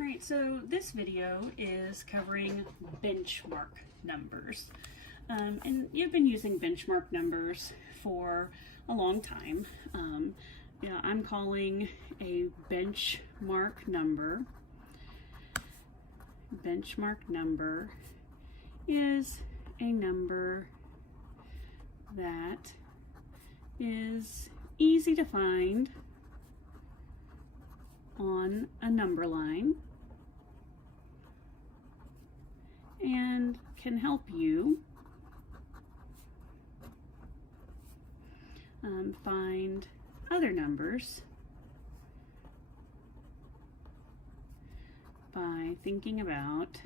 Alright, so this video is covering benchmark numbers. And you've been using benchmark numbers for a long time. I'm calling a benchmark number. Benchmark number is a number that is easy to find on a number line and can help you find other numbers by thinking about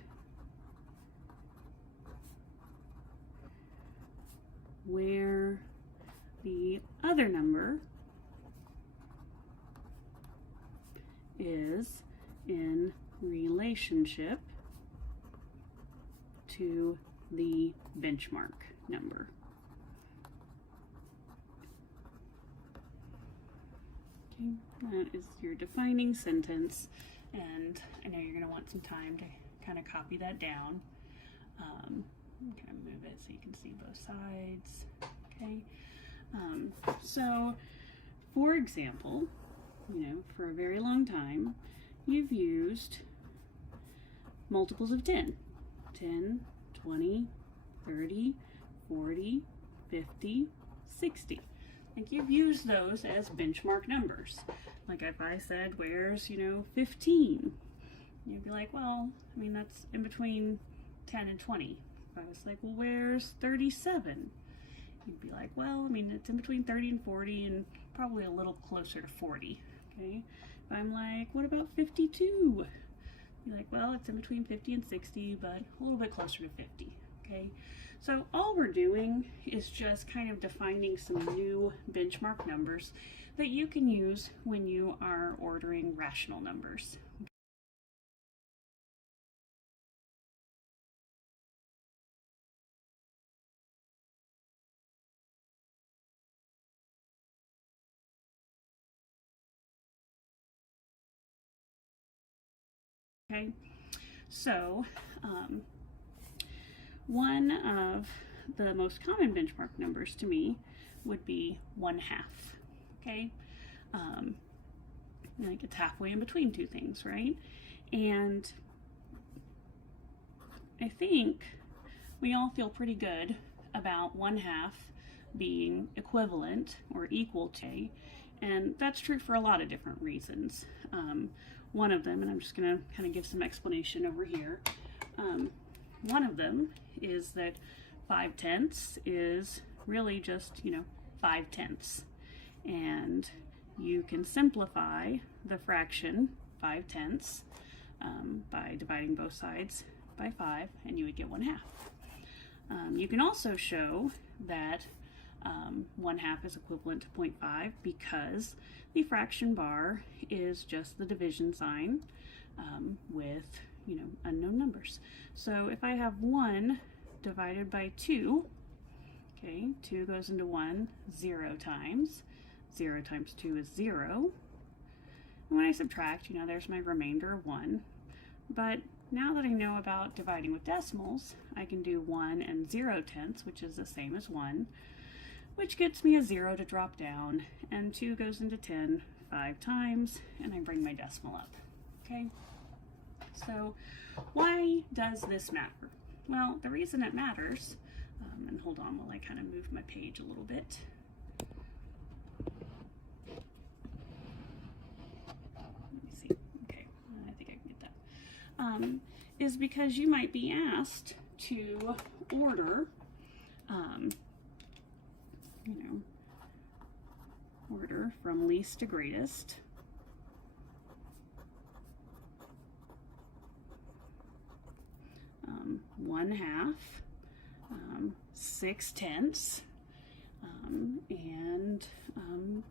where the other number is in relationship to the benchmark number. Okay, that is your defining sentence, and I know you're going to want some time to kind of copy that down. I'm going to move it so you can see both sides. Okay, so for example, for a very long time, you've used multiples of 10. 10, 20, 30, 40, 50, 60. Like, you've used those as benchmark numbers. Like if I said, where's, 15? You'd be like, well, that's in between 10 and 20. If I was like, well, where's 37? You'd be like, well, it's in between 30 and 40 and probably a little closer to 40. Okay, if I'm like, what about 52? You're like, well, it's in between 50 and 60, but a little bit closer to 50. Okay, so all we're doing is just kind of defining some new benchmark numbers that you can use when you are ordering rational numbers. Okay, so one of the most common benchmark numbers to me would be 1/2. Okay, like it's halfway in between two things, right? And I think we all feel pretty good about 1/2 being equivalent or equal to, and that's true for a lot of different reasons. One of them, and I'm just going to kind of give some explanation over here. One of them is that 5/10 is really just, 5/10. And you can simplify the fraction 5/10 by dividing both sides by 5, and you would get 1/2. You can also show that 1/2 is equivalent to 0.5 because the fraction bar is just the division sign with, unknown numbers. So if I have 1 divided by 2, okay, 2 goes into 1 0 times. 0 times 2 is 0. And when I subtract, there's my remainder of 1. But now that I know about dividing with decimals, I can do 1 and 0/10, which is the same as 1, which gets me a 0 to drop down, and 2 goes into 10 5 times, and I bring my decimal up. Okay, so why does this matter? Well, the reason it matters, and hold on while I kind of move my page a little bit. Let me see. Okay, I think I can get that. Is because you might be asked to order order from least to greatest. One half, 6/10, and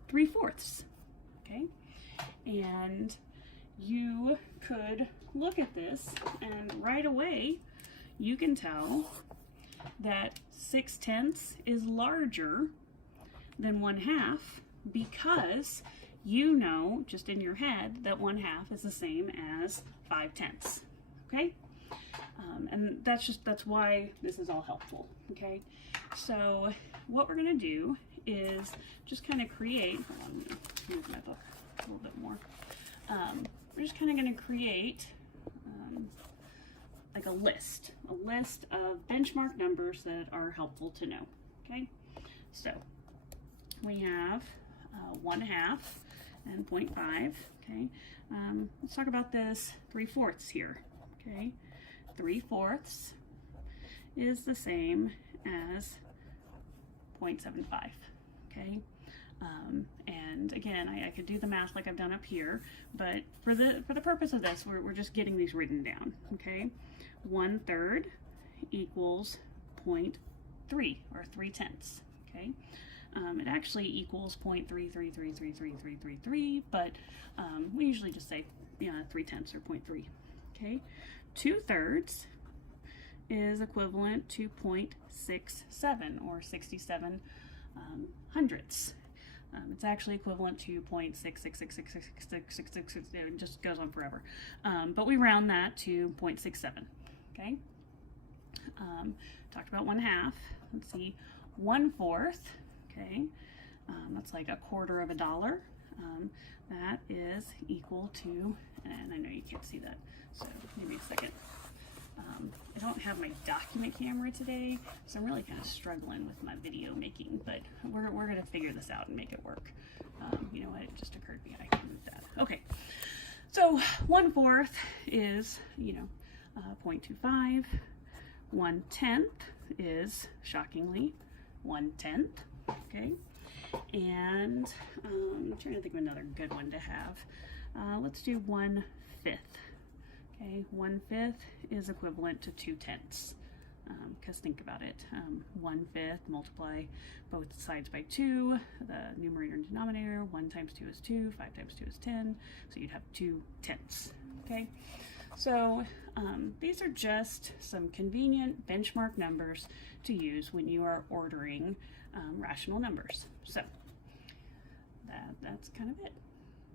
3/4. Okay, and you could look at this and right away you can tell that 6/10 is larger than 1/2 because you know just in your head that 1/2 is the same as 5/10. Okay? And that's why this is all helpful. Okay? So what we're going to do is just kind of create, hold on, I'm going to move my book a little bit more. We're just kind of going to create like a list of benchmark numbers that are helpful to know. Okay, so we have 1/2 and 0.5. Okay, let's talk about this 3/4 here. Okay, 3/4 is the same as 0.75. Okay, and again, I could do the math like I've done up here, but for the purpose of this, we're just getting these written down. Okay, 1/3 equals 0.3 or 3/10. Okay, it actually equals 0.3333333, but we usually just say 3/10 or 0.3. Okay, 2/3 is equivalent to 0.67 or 67 hundredths. It's actually equivalent to 0.666666666. It just goes on forever. But we round that to 0.67. Okay. Talked about 1/2. Let's see, 1/4. Okay. That's like $0.25. That is equal to, and I know you can't see that, so give me a second. I don't have my document camera today, so I'm really kind of struggling with my video making, but we're going to figure this out and make it work. You know what, it just occurred to me I can move that. Okay, so 1/4 is, 0.25. 1/10 is, shockingly, 1/10. Okay, and I'm trying to think of another good one to have. Let's do 1/5. Okay, 1/5 is equivalent to 2/10. Because think about it, 1/5, multiply both sides by 2, the numerator and denominator, 1 times 2 is 2, 5 times 2 is 10, so you'd have 2/10. Okay, so these are just some convenient benchmark numbers to use when you are ordering rational numbers. So that's kind of it.